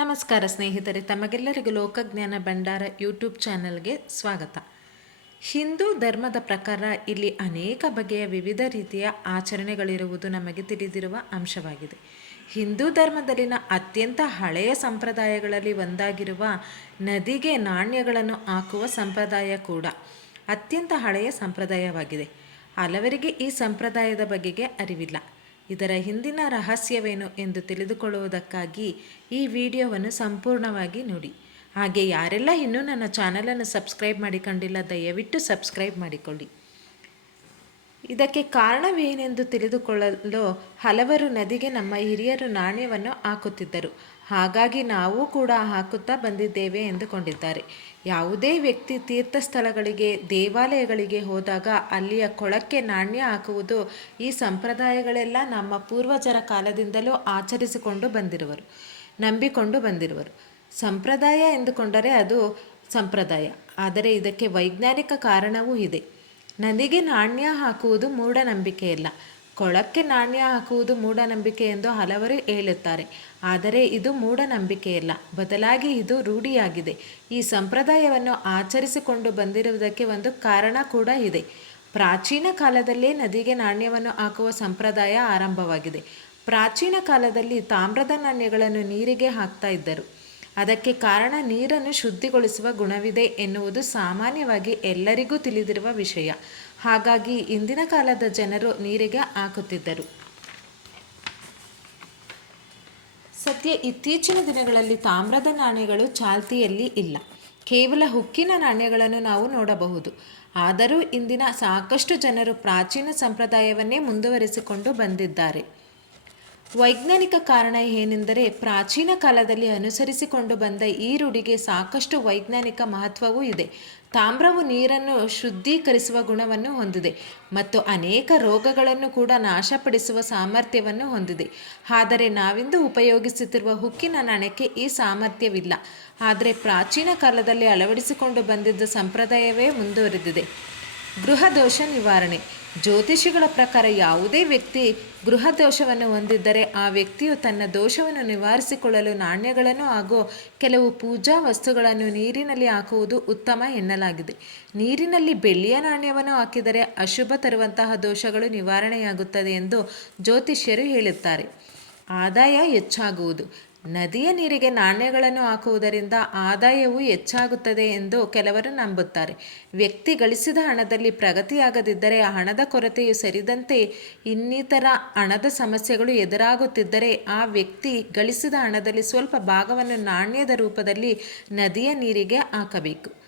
ನಮಸ್ಕಾರ ಸ್ನೇಹಿತರೆ, ತಮಗೆಲ್ಲರಿಗೂ ಲೋಕಜ್ಞಾನ ಭಂಡಾರ ಯೂಟ್ಯೂಬ್ ಚಾನಲ್ಗೆ ಸ್ವಾಗತ. ಹಿಂದೂ ಧರ್ಮದ ಪ್ರಕಾರ ಇಲ್ಲಿ ಅನೇಕ ಬಗೆಯ ವಿವಿಧ ರೀತಿಯ ಆಚರಣೆಗಳಿರುವುದು ನಮಗೆ ತಿಳಿದಿರುವ ಅಂಶವಾಗಿದೆ. ಹಿಂದೂ ಧರ್ಮದಲ್ಲಿನ ಅತ್ಯಂತ ಹಳೆಯ ಸಂಪ್ರದಾಯಗಳಲ್ಲಿ ಒಂದಾಗಿರುವ ನದಿಗೆ ನಾಣ್ಯಗಳನ್ನು ಹಾಕುವ ಸಂಪ್ರದಾಯ ಕೂಡ ಅತ್ಯಂತ ಹಳೆಯ ಸಂಪ್ರದಾಯವಾಗಿದೆ. ಹಲವರಿಗೆ ಈ ಸಂಪ್ರದಾಯದ ಬಗೆಗೆ ಅರಿವಿಲ್ಲ. ಇದರ ಹಿಂದಿನ ರಹಸ್ಯವೇನು ಎಂದು ತಿಳಿದುಕೊಳ್ಳುವುದಕ್ಕಾಗಿ ಈ ವಿಡಿಯೋವನ್ನು ಸಂಪೂರ್ಣವಾಗಿ ನೋಡಿ. ಹಾಗೆ ಯಾರೆಲ್ಲ ಇನ್ನೂ ನನ್ನ ಚಾನಲನ್ನು ಸಬ್ಸ್ಕ್ರೈಬ್ ಮಾಡಿಕೊಂಡಿಲ್ಲ, ದಯವಿಟ್ಟು ಸಬ್ಸ್ಕ್ರೈಬ್ ಮಾಡಿಕೊಳ್ಳಿ. ಇದಕ್ಕೆ ಕಾರಣವೇನೆಂದು ತಿಳಿದುಕೊಳ್ಳಲು ಹಲವರು ನದಿಗೆ ನಮ್ಮ ಹಿರಿಯರು ನಾಣ್ಯವನ್ನು ಹಾಕುತ್ತಿದ್ದರು. ಹಾಗಾಗಿ ನಾವು ಕೂಡ ಹಾಕುತ್ತಾ ಬಂದಿದ್ದೇವೆ ಎಂದುಕೊಂಡಿದ್ದಾರೆ. ಯಾವುದೇ ವ್ಯಕ್ತಿ ತೀರ್ಥಸ್ಥಳಗಳಿಗೆ, ದೇವಾಲಯಗಳಿಗೆ ಹೋದಾಗ ಅಲ್ಲಿಯ ಕೊಳಕ್ಕೆ ನಾಣ್ಯ ಹಾಕುವುದು ಈ ಸಂಪ್ರದಾಯಗಳೆಲ್ಲ ನಮ್ಮ ಪೂರ್ವಜರ ಕಾಲದಿಂದಲೂ ಆಚರಿಸಿಕೊಂಡು ಬಂದಿರುವರು, ನಂಬಿಕೊಂಡು ಬಂದಿರುವರು. ಸಂಪ್ರದಾಯ ಎಂದುಕೊಂಡರೆ ಅದು ಸಂಪ್ರದಾಯ. ಆದರೆ ಇದಕ್ಕೆ ವೈಜ್ಞಾನಿಕ ಕಾರಣವೂ ಇದೆ. ನದಿಗೆ ನಾಣ್ಯ ಹಾಕುವುದು ಮೂಢನಂಬಿಕೆಯಲ್ಲ. ಕೊಳಕ್ಕೆ ನಾಣ್ಯ ಹಾಕುವುದು ಮೂಢನಂಬಿಕೆ ಎಂದು ಹಲವರು ಹೇಳುತ್ತಾರೆ. ಆದರೆ ಇದು ಮೂಢನಂಬಿಕೆಯಲ್ಲ. ಬದಲಾಗಿ ಇದು ರೂಢಿಯಾಗಿದೆ. ಈ ಸಂಪ್ರದಾಯವನ್ನು ಆಚರಿಸಿಕೊಂಡು ಬಂದಿರುವುದಕ್ಕೆ ಒಂದು ಕಾರಣ ಕೂಡ ಇದೆ. ಪ್ರಾಚೀನ ಕಾಲದಲ್ಲೇ ನದಿಗೆ ನಾಣ್ಯವನ್ನು ಹಾಕುವ ಸಂಪ್ರದಾಯ ಆರಂಭವಾಗಿದೆ. ಪ್ರಾಚೀನ ಕಾಲದಲ್ಲಿ ತಾಮ್ರದ ನಾಣ್ಯಗಳನ್ನು ನೀರಿಗೆ ಹಾಕ್ತಾ ಇದ್ದರು. ಅದಕ್ಕೆ ಕಾರಣ ನೀರನ್ನು ಶುದ್ಧಿಗೊಳಿಸುವ ಗುಣವಿದೆ ಎನ್ನುವುದು ಸಾಮಾನ್ಯವಾಗಿ ಎಲ್ಲರಿಗೂ ತಿಳಿದಿರುವ ವಿಷಯ. ಹಾಗಾಗಿ ಇಂದಿನ ಕಾಲದ ಜನರು ನೀರಿಗೆ ಹಾಕುತ್ತಿದ್ದರು. ಸದ್ಯ ಇತ್ತೀಚಿನ ದಿನಗಳಲ್ಲಿ ತಾಮ್ರದ ನಾಣ್ಯಗಳು ಚಾಲ್ತಿಯಲ್ಲಿ ಇಲ್ಲ. ಕೇವಲ ಹುಕ್ಕಿನ ನಾಣ್ಯಗಳನ್ನು ನಾವು ನೋಡಬಹುದು. ಆದರೂ ಇಂದಿನ ಸಾಕಷ್ಟು ಜನರು ಪ್ರಾಚೀನ ಸಂಪ್ರದಾಯವನ್ನೇ ಮುಂದುವರಿಸಿಕೊಂಡು ಬಂದಿದ್ದಾರೆ. ವೈಜ್ಞಾನಿಕ ಕಾರಣ ಏನೆಂದರೆ ಪ್ರಾಚೀನ ಕಾಲದಲ್ಲಿ ಅನುಸರಿಸಿಕೊಂಡು ಬಂದ ಈ ರೂಢಿಗೆ ಸಾಕಷ್ಟು ವೈಜ್ಞಾನಿಕ ಮಹತ್ವವೂ ಇದೆ. ತಾಮ್ರವು ನೀರನ್ನು ಶುದ್ಧೀಕರಿಸುವ ಗುಣವನ್ನು ಹೊಂದಿದೆ ಮತ್ತು ಅನೇಕ ರೋಗಗಳನ್ನು ಕೂಡ ನಾಶಪಡಿಸುವ ಸಾಮರ್ಥ್ಯವನ್ನು ಹೊಂದಿದೆ. ಆದರೆ ನಾವಿಂದು ಉಪಯೋಗಿಸುತ್ತಿರುವ ಹುಕ್ಕಿನ ನಾಣ್ಯಕ್ಕೆ ಈ ಸಾಮರ್ಥ್ಯವಿಲ್ಲ. ಆದರೆ ಪ್ರಾಚೀನ ಕಾಲದಲ್ಲಿ ಅಳವಡಿಸಿಕೊಂಡು ಬಂದಿದ್ದ ಸಂಪ್ರದಾಯವೇ ಮುಂದುವರೆದಿದೆ. ಗೃಹ ದೋಷ ನಿವಾರಣೆ. ಜ್ಯೋತಿಷಿಗಳ ಪ್ರಕಾರ ಯಾವುದೇ ವ್ಯಕ್ತಿ ಗೃಹ ದೋಷವನ್ನು ಹೊಂದಿದ್ದರೆ ಆ ವ್ಯಕ್ತಿಯು ತನ್ನ ದೋಷವನ್ನು ನಿವಾರಿಸಿಕೊಳ್ಳಲು ನಾಣ್ಯಗಳನ್ನು ಹಾಗೂ ಕೆಲವು ಪೂಜಾ ವಸ್ತುಗಳನ್ನು ನೀರಿನಲ್ಲಿ ಹಾಕುವುದು ಉತ್ತಮ ಎನ್ನಲಾಗಿದೆ. ನೀರಿನಲ್ಲಿ ಬೆಳ್ಳಿಯ ನಾಣ್ಯವನ್ನು ಹಾಕಿದರೆ ಅಶುಭ ತರುವಂತಹ ದೋಷಗಳು ನಿವಾರಣೆಯಾಗುತ್ತದೆ ಎಂದು ಜ್ಯೋತಿಷ್ಯರು ಹೇಳುತ್ತಾರೆ. ಆದಾಯ ಹೆಚ್ಚಾಗುವುದು. ನದಿಯ ನೀರಿಗೆ ನಾಣ್ಯಗಳನ್ನು ಹಾಕುವುದರಿಂದ ಆದಾಯವು ಹೆಚ್ಚಾಗುತ್ತದೆ ಎಂದು ಕೆಲವರು ನಂಬುತ್ತಾರೆ. ವ್ಯಕ್ತಿ ಗಳಿಸಿದ ಹಣದಲ್ಲಿ ಪ್ರಗತಿಯಾಗದಿದ್ದರೆ ಹಣದ ಕೊರತೆಯು ಸೇರಿದಂತೆ ಇನ್ನಿತರ ಹಣದ ಸಮಸ್ಯೆಗಳು ಎದುರಾಗುತ್ತಿದ್ದರೆ ಆ ವ್ಯಕ್ತಿ ಗಳಿಸಿದ ಹಣದಲ್ಲಿ ಸ್ವಲ್ಪ ಭಾಗವನ್ನು ನಾಣ್ಯದ ರೂಪದಲ್ಲಿ ನದಿಯ ನೀರಿಗೆ ಹಾಕಬೇಕು.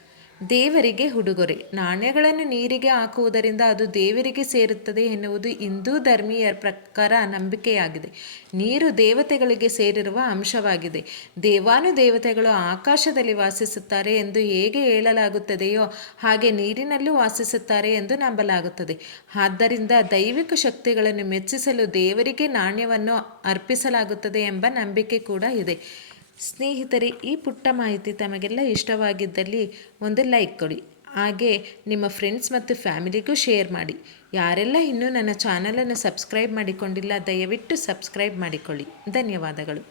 ದೇವರಿಗೆ ಉಡುಗೊರೆ. ನಾಣ್ಯಗಳನ್ನು ನೀರಿಗೆ ಹಾಕುವುದರಿಂದ ಅದು ದೇವರಿಗೆ ಸೇರುತ್ತದೆ ಎನ್ನುವುದು ಹಿಂದೂ ಧರ್ಮೀಯರ ಪ್ರಕಾರ ನಂಬಿಕೆಯಾಗಿದೆ. ನೀರು ದೇವತೆಗಳಿಗೆ ಸೇರಿರುವ ಅಂಶವಾಗಿದೆ. ದೇವಾನು ದೇವತೆಗಳು ಆಕಾಶದಲ್ಲಿ ವಾಸಿಸುತ್ತಾರೆ ಎಂದು ಹೇಗೆ ಹೇಳಲಾಗುತ್ತದೆಯೋ ಹಾಗೆ ನೀರಿನಲ್ಲೂ ವಾಸಿಸುತ್ತಾರೆ ಎಂದು ನಂಬಲಾಗುತ್ತದೆ. ಆದ್ದರಿಂದ ದೈವಿಕ ಶಕ್ತಿಗಳನ್ನು ಮೆಚ್ಚಿಸಲು ದೇವರಿಗೆ ನಾಣ್ಯವನ್ನು ಅರ್ಪಿಸಲಾಗುತ್ತದೆ ಎಂಬ ನಂಬಿಕೆ ಕೂಡ ಇದೆ. ಸ್ನೇಹಿತರೆ, ಈ ಪುಟ್ಟ ಮಾಹಿತಿ ತಮಗೆಲ್ಲ ಇಷ್ಟವಾಗಿದ್ದಲ್ಲಿ ಒಂದು ಲೈಕ್ ಕೊಡಿ. ಹಾಗೆ ನಿಮ್ಮ ಫ್ರೆಂಡ್ಸ್ ಮತ್ತು ಫ್ಯಾಮಿಲಿಗೂ ಶೇರ್ ಮಾಡಿ. ಯಾರೆಲ್ಲ ಇನ್ನೂ ನನ್ನ ಚಾನಲನ್ನು ಸಬ್ಸ್ಕ್ರೈಬ್ ಮಾಡಿಕೊಂಡಿಲ್ಲ, ದಯವಿಟ್ಟು ಸಬ್ಸ್ಕ್ರೈಬ್ ಮಾಡಿಕೊಳ್ಳಿ. ಧನ್ಯವಾದಗಳು.